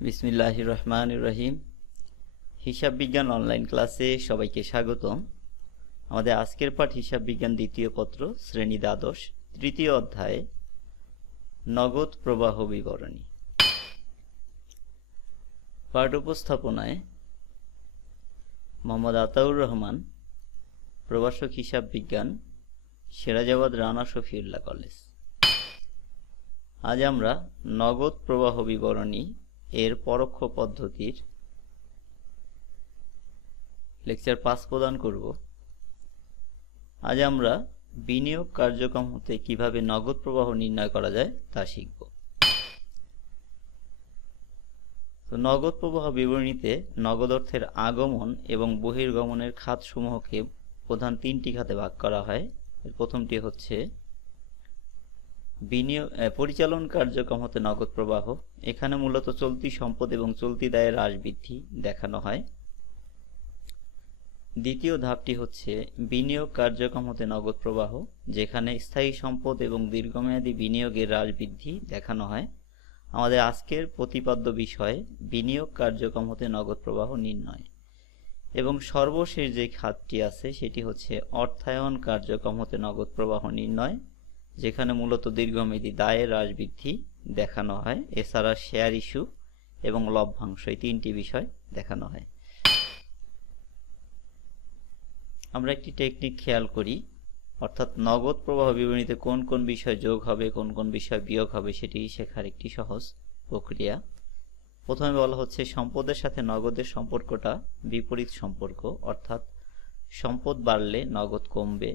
বিসমিল্লাহ রহমান রহিম। হিসাব বিজ্ঞান অনলাইন ক্লাসে সবাইকে স্বাগতম। আমাদের আজকের পাঠ হিসাব বিজ্ঞান দ্বিতীয় পত্র, শ্রেণি দ্বাদশ, তৃতীয় অধ্যায়ে, নগদ প্রবাহ বিবরণী। পাঠ উপস্থাপনায় মোহাম্মদ আতাউর রহমান, প্রভাষক হিসাব বিজ্ঞান, সিরাজাবাদ রানা শফিউল্লাহ কলেজ। আজ আমরা নগদ প্রবাহ বিবরণী এর পরোক্ষ পদ্ধতির লেকচার পাস প্রদান করব। আজ আমরা বিনিয়োগ কার্যক্রম হতে কীভাবে নগদ প্রবাহ নির্ণয় করা যায় তা শিখব। তো নগদ প্রবাহ বিবরণীতে নগদ অর্থের আগমন এবং বহির্গমনের খাতসমূহকে প্রধান তিনটি খাতে ভাগ করা হয়। এর প্রথমটি হচ্ছে বিনিয়োগ পরিচালন কার্যক্রম হতে নগদ প্রবাহ। এখানে মূলত চলতি সম্পদ এবং চলতি দায়ের হ্রাস বৃদ্ধি দেখানো হয়। দ্বিতীয় ধাপটি হচ্ছে বিনিয়োগ কার্যক্রম হতে নগদ প্রবাহ, যেখানে স্থায়ী সম্পদ এবং দীর্ঘমেয়াদী বিনিয়োগের হ্রাস বৃদ্ধি দেখানো হয়। আমাদের আজকের প্রতিপাদ্য বিষয়, বিনিয়োগ কার্যক্রম হতে নগদ প্রবাহ নির্ণয়। এবং সর্বশেষ যে খাতটি আছে, সেটি হচ্ছে অর্থায়ন কার্যক্রম হতে নগদ প্রবাহ নির্ণয়। যেখানে মূলত দীর্ঘমেয়াদী দায়ের হ্রাস বৃদ্ধি দেখানো হয়, এছাড়া শেয়ার ইস্যু এবং লভ্যাংশ এই তিনটি বিষয় দেখানো হয়। আমরা একটি টেকনিক খেয়াল করি, অর্থাৎ নগদ প্রবাহ বিবরণীতে কোন কোন বিষয় যোগ হবে, কোন কোন বিষয় বিয়োগ হবে, সেটি শেখার একটি সহজ প্রক্রিয়া। প্রথমে বলা হচ্ছে সম্পদের সাথে নগদের সম্পর্কটা বিপরীত সম্পর্ক, অর্থাৎ সম্পদ বাড়লে নগদ কমবে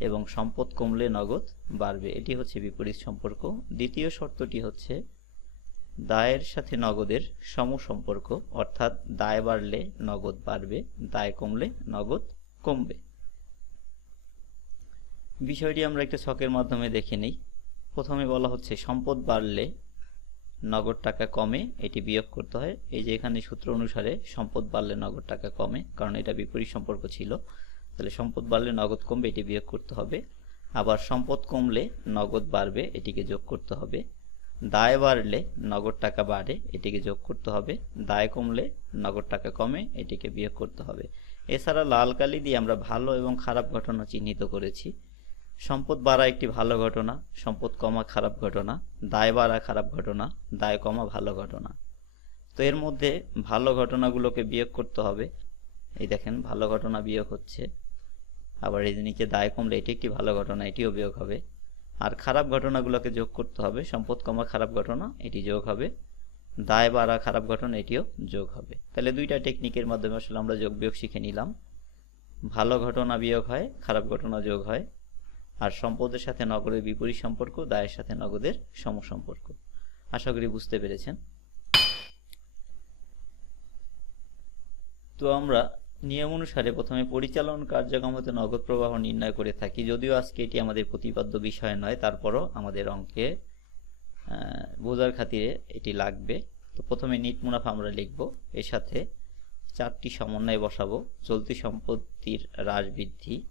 এবং সম্পদ কমলে নগদ বাড়বে। এটি হচ্ছে বিপরীত সম্পর্ক। দ্বিতীয় শর্তটি হচ্ছে দায়ের সাথে নগদের সম সম্পর্ক অর্থাৎ দায় বাড়লে নগদ বাড়বে, দায় কমলে নগদ কমবে। বিষয়টি আমরা একটা ছকের মাধ্যমে দেখে নিই। প্রথমে বলা হচ্ছে সম্পদ বাড়লে নগদ টাকা কমে, এটি বিয়োগ করতে হয়। এই যে এখানে সূত্র অনুসারে সম্পদ বাড়লে নগদ টাকা কমে, কারণ এটা বিপরীত সম্পর্ক ছিল। তাহলে সম্পদ বাড়লে নগদ কমবে, এটি বিয়োগ করতে হবে। আবার সম্পদ কমলে নগদ বাড়বে, এটিকে যোগ করতে হবে। দায় বাড়লে নগদ টাকা বাড়ে, এটিকে যোগ করতে হবে। দায় কমলে নগদ টাকা কমে, এটিকে বিয়োগ করতে হবে। এছাড়া লাল কালি দিয়ে আমরা ভালো এবং খারাপ ঘটনা চিহ্নিত করেছি। সম্পদ বাড়া একটি ভালো ঘটনা, সম্পদ কমা খারাপ ঘটনা, দায় বাড়া খারাপ ঘটনা, দায় কমা ভালো ঘটনা। তো এর মধ্যে ভালো ঘটনাগুলোকে বিয়োগ করতে হবে। এই দেখেন, ভালো ঘটনা বিয়োগ হচ্ছে। আবার নিচে দায় কমলে এটি একটি ভালো ঘটনা, এটিও বিয়োগ হবে। আর খারাপ ঘটনাগুলোকে যোগ করতে হবে, সম্পদ কমা খারাপ ঘটনা, এটি যোগ হবে। দায় বাড়া খারাপ ঘটনা, এটিও যোগ হবে। তাহলে দুইটা টেকনিকের মাধ্যমে আসলে আমরা যোগ বিয়োগ শিখে নিলাম। ভালো ঘটনা বিয়োগ হয়, খারাপ ঘটনা যোগ হয়। আর সম্পদের সাথে নগদের বিপরীত সম্পর্ক, দায়ের সাথে নগদের সম সম্পর্ক আশা করি বুঝতে পেরেছেন। তো আমরা নিয়ম অনুসারে প্রথমে পরিচালন কার্যক্রম হতে নগদ প্রবাহ নির্ণয় করে থাকি। যদিও আজকে এটি আমাদের প্রতিপাদ্য বিষয় নয়, তারপরও আমাদের অঙ্কে বোঝার খাতিরে এটি লাগবে। তো প্রথমে নিট মুনাফা আমরা লিখব। এর সাথে চারটি সমন্বয় বসাবো। চলতি সম্পত্তির হ্রাস বৃদ্ধি,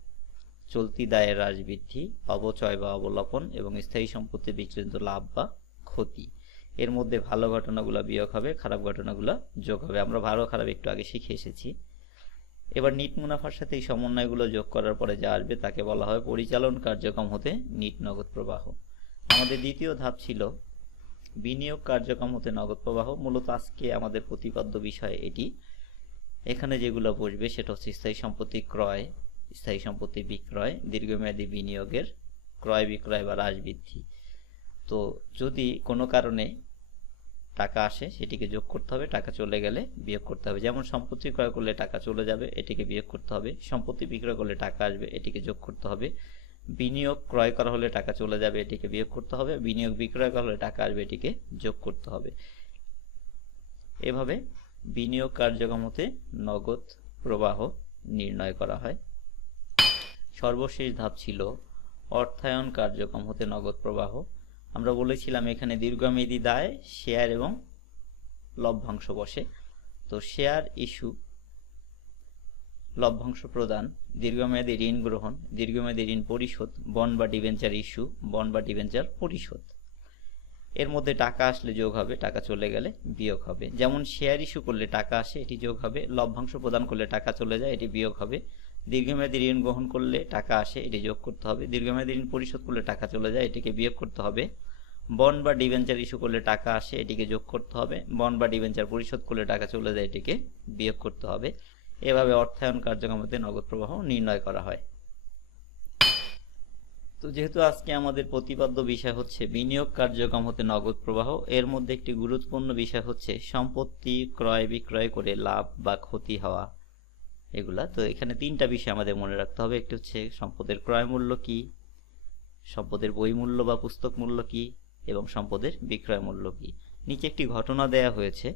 চলতি দায়ের হ্রাস বৃদ্ধি, অবচয় বা অবলোপন এবং স্থায়ী সম্পত্তি বিচলিত লাভ বা ক্ষতি। এর মধ্যে ভালো ঘটনাগুলো বিয়োগ হবে, খারাপ ঘটনাগুলো যোগ হবে। আমরা ভালো খারাপ একটু আগে শিখে এসেছি। এবার নিট মুনাফার সাথে এই সমন্বয়গুলো যোগ করার পরে যা আসবে তাকে বলা হয় পরিচালন কার্যক্রম হতে নিট নগদ প্রবাহ। আমাদের দ্বিতীয় ধাপ ছিল বিনিয়োগ কার্যক্রম হতে নগদ প্রবাহ। মূলত আজকে আমাদের প্রতিপাদ্য বিষয় এটি। এখানে যেগুলো বসবে সেটা হচ্ছে স্থায়ী সম্পত্তি ক্রয়, স্থায়ী সম্পত্তি বিক্রয়, দীর্ঘমেয়াদী বিনিয়োগের ক্রয় বিক্রয় বা হ্রাস বৃদ্ধি তো যদি কোনো কারণে টাকা আসে, সেটিকে যোগ করতে হবে, টাকা চলে গেলে বিয়োগ করতে হবে। যেমন সম্পত্তি ক্রয় করলে টাকা চলে যাবে, এটিকে বিয়োগ করতে হবে। সম্পত্তি বিক্রয় করলে টাকা আসবে, এটিকে যোগ করতে হবে। বিনিয়োগ ক্রয় করা হলে টাকা চলে যাবে, এটিকে বিয়োগ করতে হবে। বিনিয়োগ বিক্রয় করা হলে টাকা আসবে, এটিকে যোগ করতে হবে। এভাবে বিনিয়োগ কার্যক্রম হতে নগদ প্রবাহ নির্ণয় করা হয়। সর্বশেষ ধাপ ছিল অর্থায়ন কার্যক্রম হতে নগদ প্রবাহ। আমরা বলেছিলাম এখানে দীর্ঘমেয়াদী দায় শেয়ার এবং লভ্যাংশ বসে। তো শেয়ার ইস্যু লভ্যাংশ প্রদান, দীর্ঘমেয়াদী ঋণ গ্রহণ, দীর্ঘমেয়াদী ঋণ পরিশোধ বন্ড বা ডিবেঞ্চার ইস্যু বন্ড বা ডিবেঞ্চার পরিশোধ। এর মধ্যে টাকা আসলে যোগ হবে, টাকা চলে গেলে বিয়োগ হবে। যেমন শেয়ার ইস্যু করলে টাকা আসে, এটি যোগ হবে। লভ্যাংশ প্রদান করলে টাকা চলে যায়, এটি বিয়োগ হবে। দীর্ঘমেয়াদী ঋণ গ্রহণ করলে টাকা আসে, এটি যোগ করতে হবে। দীর্ঘমেয়াদী ঋণ পরিশোধ করলে টাকা চলে যায়, এটিকে বিয়োগ করতে হবে। বন্ড বা ডিবেঞ্চার ইস্যু করলে টাকা আসে, এটিকে যোগ করতে হবে। বন্ড বা ডিবেঞ্চার পরিশোধ করলে টাকা চলে যায়, এটিকে বিয়োগ করতে হবে। এভাবে অর্থায়ন কার্যক্রমতে নগদ প্রবাহ নির্ণয় করা হয়। তো যেহেতু আজকে আমাদের প্রতিপাদ্য বিষয় হচ্ছে বিনিয়োগ কার্যক্রম হতে নগদ প্রবাহ, এর মধ্যে একটি গুরুত্বপূর্ণ বিষয় হচ্ছে সম্পত্তি ক্রয় বিক্রয় করে লাভ বা ক্ষতি হওয়া। এগুলা। তো এখানে তিনটা বিষয় আমাদের মনে রাখতে হবে। একটি হচ্ছে সম্পদের ক্রয় মূল্য কি, সম্পদের বই মূল্য বা পুস্তক মূল্য কি, এবং সম্পদের বিক্রয় মূল্য কি। নিচে একটি ঘটনা দেয়া হয়েছে।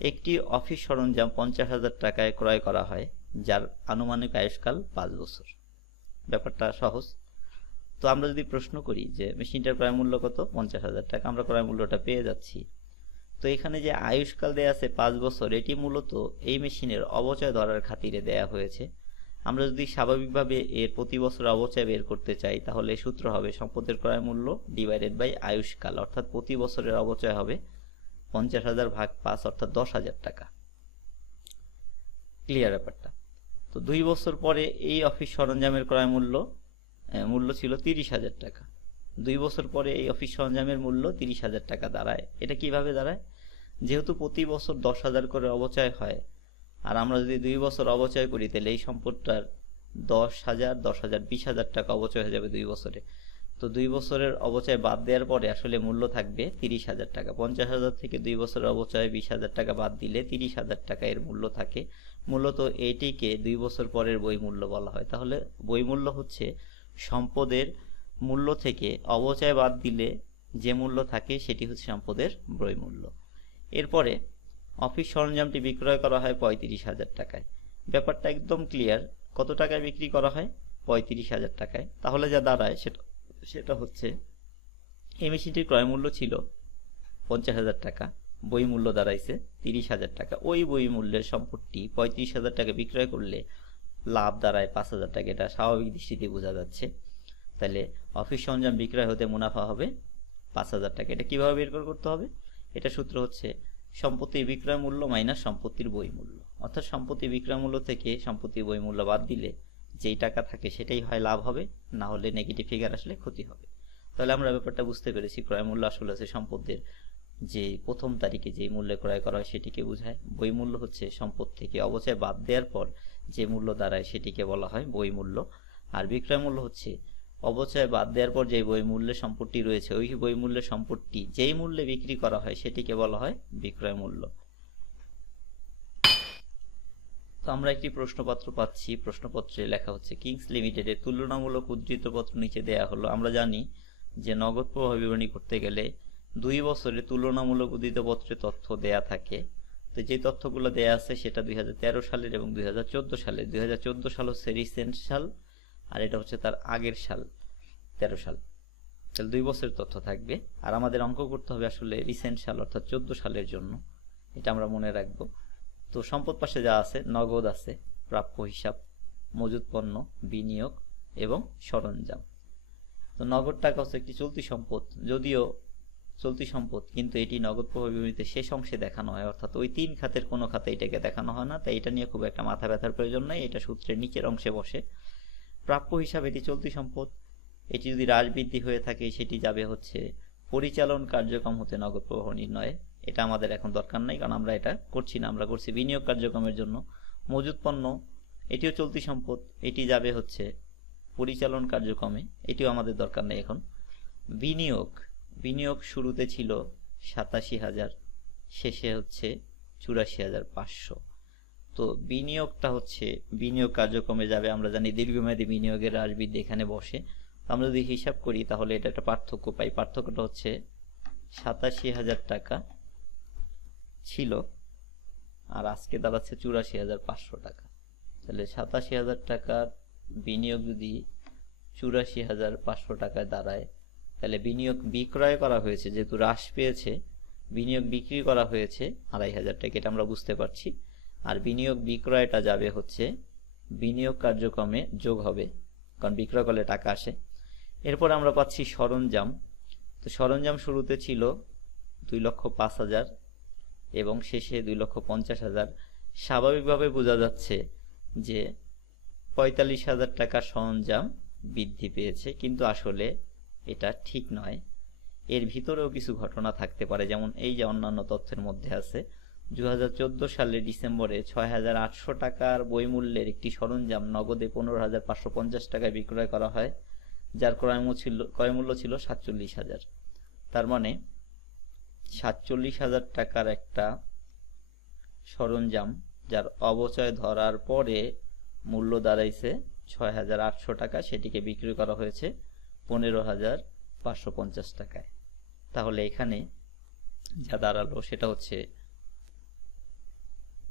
একটি অফিস সরঞ্জাম পঞ্চাশ হাজার টাকায় ক্রয় করা হয়, যার আনুমানিক আয়ুষ্কাল পাঁচ বছর। ব্যাপারটা সহজ। তো আমরা যদি প্রশ্ন করি যে, মেশিনটার ক্রয় মূল্য কত? পঞ্চাশ হাজার টাকা। আমরা ক্রয় মূল্যটা পেয়ে যাচ্ছি। তো এখানে যে আয়ুষ্কাল দেয়া আছে পাঁচ বছর, এটি মূলত এই মেশিনের অবচয় ধরার খাতিরে দেয়া হয়েছে। আমরা যদি স্বাভাবিকভাবে এর প্রতি বছর অবচয় বের করতে চাই, তাহলে সূত্র হবে সম্পদের ক্রয় মূল্য ডিভাইডেড বাই আয়ুষ্কাল অর্থাৎ প্রতি বছরের অবচয় হবে পঞ্চাশ হাজার ভাগ পাঁচ, অর্থাৎ দশ হাজার টাকা। ক্লিয়ার ব্যাপারটা? তো দুই বছর পরে এই অফিস সরঞ্জামের ক্রয় মূল্য মূল্য ছিল তিরিশ হাজার টাকা। দুই বছর পরে এই অফিস সরঞ্জামের মূল্য তিরিশ হাজার টাকা দাঁড়ায়। এটা কীভাবে দাঁড়ায়? যেহেতু প্রতি বছর দশ হাজার করে অবচয় হয়, আর আমরা যদি দুই বছর অবচয় করি, তাহলে এই সম্পদটার দশ হাজার দশ হাজার, বিশ হাজার টাকা অবচয় হয়ে যাবে দুই বছরে। তো দুই বছরের অবচয় বাদ দেওয়ার পরে আসলে মূল্য থাকবে তিরিশ হাজার টাকা। পঞ্চাশ হাজার থেকে দুই বছরের অবচয় বিশ হাজার টাকা বাদ দিলে তিরিশ হাজার টাকা এর মূল্য থাকে। মূলত এটিকে দুই বছর পরের বই মূল্য বলা হয়। তাহলে বই মূল্য হচ্ছে সম্পদের মূল্য থেকে অবচয় বাদ দিলে যে মূল্য থাকে সেটি হচ্ছে সম্পদের বই মূল্য। এরপরে অফিস সরঞ্জামটি বিক্রয় করা হয় পঁয়ত্রিশ হাজার টাকায়। ব্যাপারটা একদম ক্লিয়ার। কত টাকায় বিক্রি করা হয়? পঁয়ত্রিশ হাজার টাকায়। তাহলে যা দাঁড়ায় সেটা সেটা হচ্ছে, এই মেশিনটির ক্রয় মূল্য ছিল পঞ্চাশ হাজার টাকা। বই মূল্য দাঁড়াইছে তিরিশ হাজার টাকা। ওই বই মূল্যের সম্পত্তি পঁয়ত্রিশ হাজার টাকা বিক্রয় করলে লাভ দাঁড়ায় পাঁচ হাজার টাকা। এটা স্বাভাবিক দৃষ্টিতে বোঝা যাচ্ছে। তাহলে অফিস সরঞ্জাম বিক্রয় হতে মুনাফা হবে পাঁচ হাজার টাকা। এটা কীভাবে বের করতে হবে? এটা সূত্র হচ্ছে সম্পত্তির বিক্রয় মূল্য মাইনাস সম্পত্তির বই মূল্য। অর্থাৎ সম্পত্তি বিক্রয় মূল্য থেকে সম্পত্তির বই মূল্য বাদ দিলে যেই টাকা থাকে সেটাই হয় লাভ হবে, না হলে নেগেটিভ ফিগার আসলে ক্ষতি হবে। তাহলে আমরা ব্যাপারটা বুঝতে পেরেছি, ক্রয় মূল্য আসলে আছে সম্পদের যে প্রথম তারিখে যে মূল্যে ক্রয় করা হয় সেটিকে বোঝায়। বই মূল্য হচ্ছে সম্পদ থেকে অবচয় বাদ দেওয়ার পর যে মূল্য দাঁড়ায় সেটিকে বলা হয় বই মূল্য। আর বিক্রয় মূল্য হচ্ছে অবচয় বাদ দেওয়ার পর যে বই মূল্যের সম্পত্তি রয়েছে, ওই বই মূল্যের সম্পত্তি যেই মূল্যে বিক্রি করা হয়, সেটিকে বলা হয় বিক্রয় মূল্য। তো আমরা একটি প্রশ্নপত্র পাচ্ছি। প্রশ্নপত্রে লেখা হচ্ছে, কিংস লিমিটেডের তুলনামূলক উদ্ধৃতপত্র নিচে দেয়া হলো। আমরা জানি যে নগদ প্রবাহ বিবরণী করতে গেলে দুই বছরে তুলনামূলক উদ্ধৃতপত্রে তথ্য দেয়া থাকে। তো যে তথ্যগুলো দেয়া আছে, সেটা দুই হাজার তেরো সালের এবং দুই সালের। দুই সাল হচ্ছে রিসেন্ট সাল আর এটা হচ্ছে তার আগের সাল, তেরো সাল। তাহলে দুই বছরের তথ্য থাকবে। আর আমাদের অঙ্ক করতে হবে আসলে রিসেন্ট সাল, অর্থাৎ চোদ্দ সালের জন্য। এটা আমরা মনে রাখব। তো সম্পদ পাশে যা আছে, নগদ আছে, প্রাপ্য হিসাব মজুদ পণ্য, বিনিয়োগ এবং সরঞ্জাম। তো নগদ টাকা হচ্ছে একটি চলতি সম্পদ। যদিও চলতি সম্পদ, কিন্তু এটি নগদ প্রভাব বিবরণীতে শেষ অংশে দেখানো হয়। অর্থাৎ ওই তিন খাতের কোনো খাতে এটাকে দেখানো হয় না। তাই এটা নিয়ে খুব একটা মাথা ব্যথার প্রয়োজন নাই। এটা সূত্রের নিচের অংশে বসে। প্রাপ্য হিসাবে এটি চলতি সম্পদ। এটি যদি হ্রাস বৃদ্ধি হয়ে থাকে, সেটি যাবে হচ্ছে পরিচালন কার্যক্রম হতে নগদ প্রবাহ নির্ণয়ে। এটা আমাদের এখন দরকার নাই, কারণ আমরা এটা করছি না, আমরা করছি বিনিয়োগ কার্যক্রমের জন্য। মজুদ পণ্য, এটিও চলতি সম্পদ, এটি যাবে হচ্ছে পরিচালন কার্যক্রমে, এটিও আমাদের দরকার নেই এখন। বিনিয়োগ বিনিয়োগ শুরুতে ছিল সাতাশি হাজার, শেষে হচ্ছে চুরাশি হাজার পাঁচশো। তো বিনিয়োগটা হচ্ছে, বিনিয়োগ কার্যক্রমে যাবে, আমরা জানি দীর্ঘমেয়াদী বিনিয়োগের হ্রাস বৃদ্ধি এখানে বসে। আমরা যদি হিসাব করি, তাহলে এটা একটা পার্থক্য পাই। পার্থক্যটা হচ্ছে সাতাশি হাজার টাকা ছিল, আর আজকে দাঁড়াচ্ছে চুরাশি হাজার পাঁচশো টাকা। তাহলে সাতাশি হাজার টাকার বিনিয়োগ যদি চুরাশি হাজার পাঁচশো টাকায় দাঁড়ায়, তাহলে বিনিয়োগ বিক্রয় করা হয়েছে, যেহেতু হ্রাস পেয়েছে, বিনিয়োগ বিক্রি করা হয়েছে আড়াই হাজার টাকা, এটা আমরা বুঝতে পারছি। আর বিনিয়োগ বিক্রয়টা যাবে হচ্ছে বিনিয়োগ কার্যক্রমে যোগ হবে, কারণ বিক্রয় করলে টাকা আসে। এরপর আমরা পাচ্ছি সরঞ্জাম। তো সরঞ্জাম শুরুতে ছিল দুই লক্ষ পাঁচ হাজার এবং শেষে দুই লক্ষ পঞ্চাশ হাজার। স্বাভাবিকভাবে বোঝা যাচ্ছে যে পঁয়তাল্লিশ হাজার টাকার সরঞ্জাম বৃদ্ধি পেয়েছে, কিন্তু আসলে এটা ঠিক নয়। এর ভিতরেও কিছু ঘটনা থাকতে পারে, যেমন এই যে অন্যান্য তথ্যের মধ্যে আছে। দু হাজার চোদ্দ সালের ডিসেম্বরে ছয় হাজার আটশো টাকার বইমূল্যের একটি সরঞ্জাম নগদে পনেরো হাজার পাঁচশো পঞ্চাশ টাকায় বিক্রয় করা হয়, যার ক্রয়মূল্য ছিল ক্রয়মূল্য ছিল সাতচল্লিশ হাজার। তার মানে সাতচল্লিশ হাজার টাকার একটা সরঞ্জাম, যার অবচয় ধরার পরে মূল্য দাঁড়াইছে ছয় হাজার আটশো টাকা, সেটিকে বিক্রি করা হয়েছে পনেরো হাজার পাঁচশো পঞ্চাশ টাকায়। তাহলে এখানে যা দাঁড়াল সেটা হচ্ছে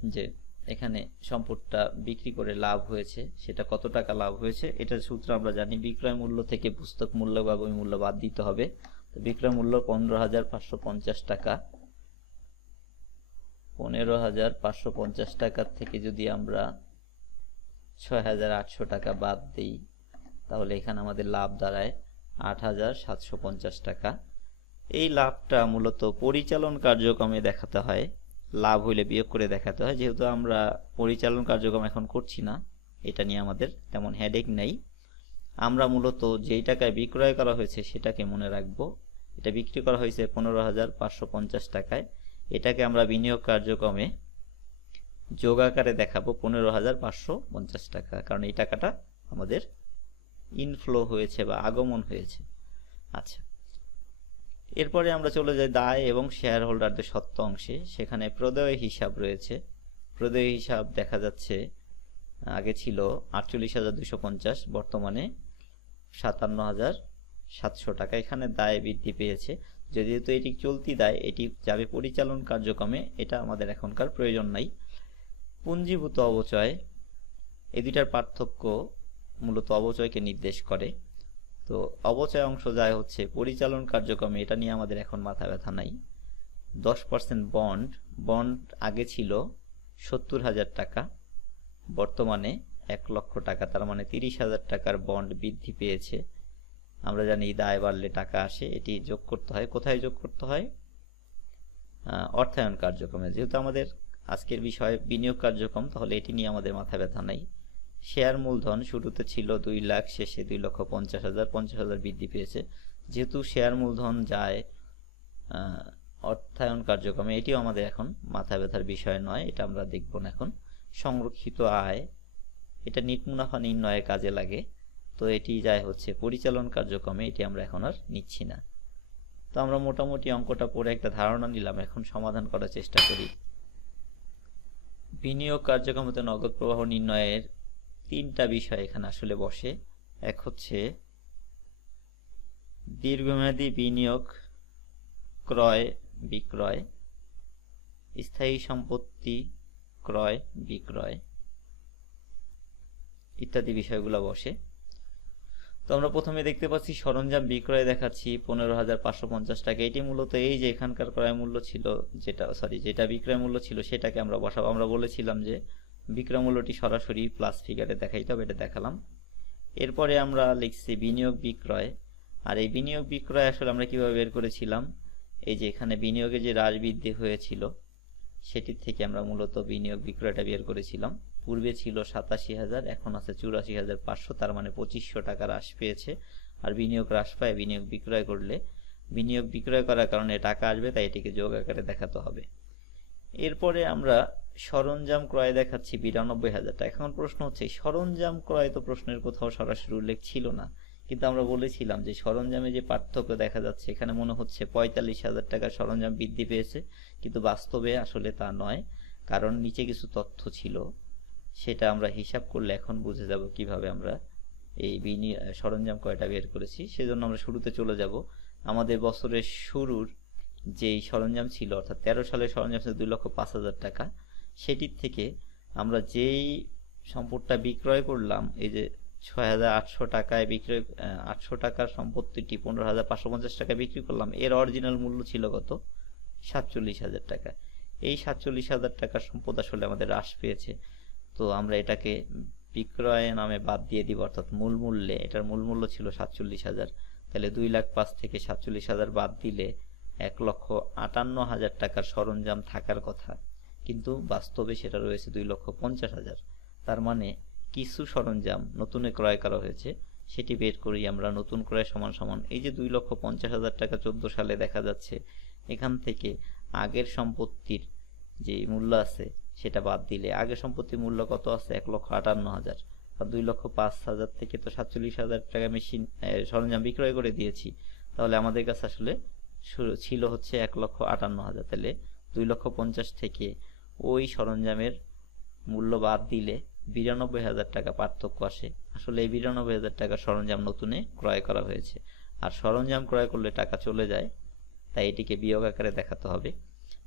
যে এখানে সম্পদটা বিক্রি করে লাভ হয়েছে, সেটা কত টাকা লাভ হয়েছে, এটার সূত্র আমরা জানি। বিক্রয় মূল্য থেকে পুস্তক মূল্য বা বই মূল্য বাদ দিতে হবে। তো বিক্রয় মূল্য পনেরো হাজার পাঁচশো পঞ্চাশ টাকা। পনেরো হাজার পাঁচশো পঞ্চাশ টাকার থেকে যদি আমরা ছয় হাজার আটশো টাকা বাদ দিই, তাহলে এখানে আমাদের লাভ দাঁড়ায় আট হাজার সাতশো পঞ্চাশ টাকা। এই লাভটা মূলত পরিচালন কার্যক্রমে দেখাতে হয়। লাভ হইলে বিয়োগ করে দেখাতে হয়। যেহেতু আমরা পরিচালন কার্যক্রম এখন করছি না, এটা নিয়ে আমাদের তেমন হেডেক নেই। আমরা মূলত যেই টাকায় বিক্রয় করা হয়েছে সেটাকে মনে রাখব। এটা বিক্রি করা হয়েছে পনেরো হাজার পাঁচশো পঞ্চাশ টাকায়। এটাকে আমরা বিনিয়োগ কার্যক্রমে যোগ আকারে দেখাবো পনেরো হাজার পাঁচশো পঞ্চাশ টাকা। কারণ এই টাকাটা আমাদের ইনফ্লো হয়েছে বা আগমন হয়েছে। আচ্ছা। এরপরে আমরা চলে যাই দায় এবং শেয়ার হোল্ডারদের সত্ত্ব অংশে। সেখানে প্রদেয় হিসাব রয়েছে। প্রদেয় হিসাব দেখা যাচ্ছে, আগে ছিল আটচল্লিশ হাজার দুশো পঞ্চাশ, বর্তমানে সাতান্ন হাজার সাতশো টাকা। এখানে দায় বৃদ্ধি পেয়েছে। যেহেতু এটি চলতি দায়, এটি যাবে পরিচালন কার্যক্রমে, এটা আমাদের এখনকার প্রয়োজন নাই। পুঞ্জীভূত অবচয় এই দুইটার পার্থক্য মূলত অবচয়কে নির্দেশ করে। তো অবচয় অংশ যায় হচ্ছে পরিচালন কার্যক্রমে, এটা নিয়ে আমাদের এখন মাথা ব্যথা নাই। দশ পার্সেন্ট বন্ড বন্ড আগে ছিল সত্তর হাজার টাকা, বর্তমানে এক লক্ষ টাকা, তার মানে তিরিশ হাজার টাকার বন্ড বৃদ্ধি পেয়েছে। আমরা জানি দায় বাড়লে টাকা আসে, এটি যোগ করতে হয়। কোথায় যোগ করতে হয়? অর্থায়ন কার্যক্রমে। যেহেতু আমাদের আজকের বিষয় বিনিয়োগ কার্যক্রম, তাহলে এটি নিয়ে আমাদের মাথা ব্যথা নাই। শেয়ার মূলধন শুরুতে ছিল দুই লাখ, শেষে দুই লক্ষ পঞ্চাশ হাজার পঞ্চাশ হাজার বৃদ্ধি পেয়েছে। যেহেতু শেয়ার মূলধন যায় অর্থায়ন কার্যক্রমে, এটিও আমাদের এখন মাথা ব্যথার বিষয় নয়, এটা আমরা দেখব না এখন। সংরক্ষিত আয়, এটা নিট মুনাফা নির্ণয়ে কাজে লাগে। তো এটি যায় হচ্ছে পরিচালন কার্যক্রমে, এটি আমরা এখন আর নিচ্ছি না। তো আমরা মোটামুটি অঙ্কটা পড়ে একটা ধারণা নিলাম, এখন সমাধান করার চেষ্টা করি। বিনিয়োগ কার্যক্রমতে নগদ প্রবাহ নির্ণয়ের তিনটা বিষয় এখানে আসলে বসে। এক হচ্ছে দীর্ঘমেয়াদী বিনিয়োগ, ক্রয়, বিক্রয়, স্থায়ী সম্পত্তি, ক্রয়, বিক্রয় ইত্যাদি বিষয়গুলো বসে। তো আমরা প্রথমে দেখতে পাচ্ছি সরঞ্জাম বিক্রয় দেখাচ্ছি, পনেরো হাজার পাঁচশো পঞ্চাশ টাকা। এটি মূলত এই যে এখানকার ক্রয় মূল্য ছিল, যেটা সরি যেটা বিক্রয় মূল্য ছিল, সেটাকে আমরা বসাবো। আমরা বলেছিলাম যে বিক্রয় মূল্যটি সরাসরি প্লাস ফিগারে দেখাইতে হবে, এটা দেখালাম। এরপরে আমরা লিখছি বিনিয়োগ বিক্রয়। আর এই বিনিয়োগ বিক্রয় আসলে আমরা কীভাবে বের করেছিলাম? এই যে এখানে বিনিয়োগে যে হ্রাস বৃদ্ধি হয়েছিল, সেটির থেকে আমরা মূলত বিনিয়োগ বিক্রয়টা বের করেছিলাম। পূর্বে ছিল সাতাশি হাজার, এখন আছে চুরাশি হাজার পাঁচশো, তার মানে পঁচিশশো টাকা হ্রাস পেয়েছে। আর বিনিয়োগ হ্রাস পায় বিনিয়োগ বিক্রয় করলে। বিনিয়োগ বিক্রয় করার কারণে টাকা আসবে, তাই এটিকে যোগ আকারে দেখাতে হবে। এরপরে আমরা সরঞ্জাম ক্রয় দেখাচ্ছি, বিরানব্বই হাজার টাকা। এখন প্রশ্ন হচ্ছে সরঞ্জাম ক্রয় তো প্রশ্নের কোথাও সরাসরি উল্লেখ ছিল না। কিন্তু আমরা বলেছিলাম যে সরঞ্জামে যে পার্থক্য দেখা যাচ্ছে, এখানে মনে হচ্ছে পঁয়তাল্লিশ হাজার টাকার সরঞ্জাম বৃদ্ধি পেয়েছে। কিন্তু বাস্তবে আসলে তা নয়, কারণ নিচে কিছু তথ্য ছিল। সেটা আমরা হিসাব করলে এখন বুঝে যাব কীভাবে আমরা এই বিনি, সরঞ্জাম কয়টা বের করেছি। সেজন্য আমরা শুরুতে চলে যাব। আমাদের বছরের শুরুর যেই সরঞ্জাম ছিল, অর্থাৎ তেরো সালের সরঞ্জাম ছিল দুই লক্ষ পাঁচ হাজার টাকা। সেটির থেকে আমরা যেই সম্পদটা বিক্রয় করলাম, এই যে ছয় হাজার আটশো টাকায় বিক্রয় আটশো টাকার সম্পত্তিটি পনেরো হাজার পাঁচশো পঞ্চাশ টাকায় বিক্রি করলাম, এর অরিজিনাল মূল্য ছিল কত? সাতচল্লিশ হাজার টাকা। এই সাতচল্লিশ হাজার টাকার সম্পদ আসলে আমাদের হ্রাস পেয়েছে। তো আমরা এটাকে বিক্রয় নামে বাদ দিয়ে দিব, অর্থাৎ মূল মূল্যে, এটার মূল মূল্য ছিল সাতচল্লিশ হাজার। তাহলে দুই লাখ পাঁচ থেকে সাতচল্লিশ হাজার বাদ দিলে এক লক্ষ আটান্ন হাজার টাকার সরঞ্জাম থাকার কথা। কিন্তু বাস্তবে সেটা রয়েছে দুই লক্ষ পঞ্চাশ হাজার। তার মানে কিছু সরঞ্জাম নতুনে ক্রয় করা হয়েছে, সেটি বের করি আমরা নতুন ক্রয় সমান সমান, এই যে দুই লক্ষ পঞ্চাশ হাজার টাকা চোদ্দ সালে দেখা যাচ্ছে, এখান থেকে আগের সম্পত্তির যে মূল্য আছে, সেটা বাদ দিলে আগের সম্পত্তির মূল্য কত আছে? এক লক্ষ আটান্ন হাজার। আর দুই লক্ষ পাঁচ হাজার থেকে তো সাতচল্লিশ হাজার টাকা মেশিন সরঞ্জাম বিক্রয় করে দিয়েছি। তাহলে আমাদের কাছে আসলে ছিল হচ্ছে এক লক্ষ আটান্ন হাজার। তাহলে দুই লক্ষ পঞ্চাশ থেকে ওই সরঞ্জামের মূল্য বাদ দিলে বিরানব্বই হাজার টাকা পার্থক্য আসে। আসলে এই বিরানব্বই হাজার টাকা সরঞ্জাম নতুনে ক্রয় করা হয়েছে। আর সরঞ্জাম ক্রয় করলে টাকা চলে যায়, তাই এটিকে বিয়োগ আকারে দেখাতে হবে।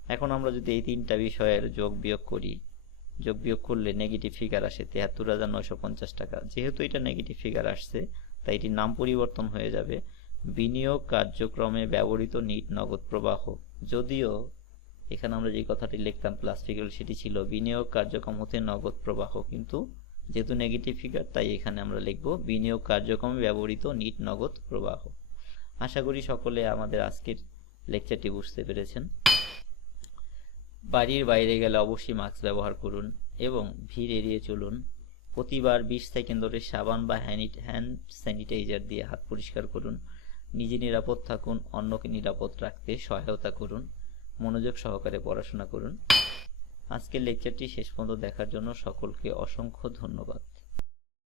এখন আমরা যদি এই তিনটা বিষয়ের যোগ বিয়োগ করি, যোগ বিয়োগ করলে নেগেটিভ ফিগার আসে তেহাত্তর হাজার নয়শো পঞ্চাশ টাকা। যেহেতু এটা নেগেটিভ ফিগার আসছে, তাই এটির নাম পরিবর্তন হয়ে যাবে। বিনিয়োগ কার্যক্রমে ব্যবহৃত নিট নগদ প্রবাহ। যদিও এখানে আমরা যে কথাটি লিখতাম প্লাস ফিগার সেটি ছিল বিনিয়োগ কার্যক্রম হতে নগদ প্রবাহ। কিন্তু যেহেতু নেগেটিভ ফিগার তাই এখানে আমরা লিখব বিনিয়োগ কার্যক্রমে ব্যবহৃত নিট নগদ প্রবাহ। আশা করি সকলে আমাদের আজকের লেকচারটি বুঝতে পেরেছেন। বাড়ির বাইরে গেলে অবশ্যই মাস্ক ব্যবহার করুন এবং ভিড় এড়িয়ে চলুন। প্রতিবার বিশ সেকেন্ড ধরে সাবান বা হ্যান্ড স্যানিটাইজার দিয়ে হাত পরিষ্কার করুন। নিজে নিরাপদ থাকুন, অন্যকে নিরাপদ রাখতে সহায়তা করুন। মনোযোগ সহকারে পড়াশোনা করুন। আজকের লেকচারটি শেষ পর্যন্ত দেখার জন্য সকলকে অসংখ্য ধন্যবাদ।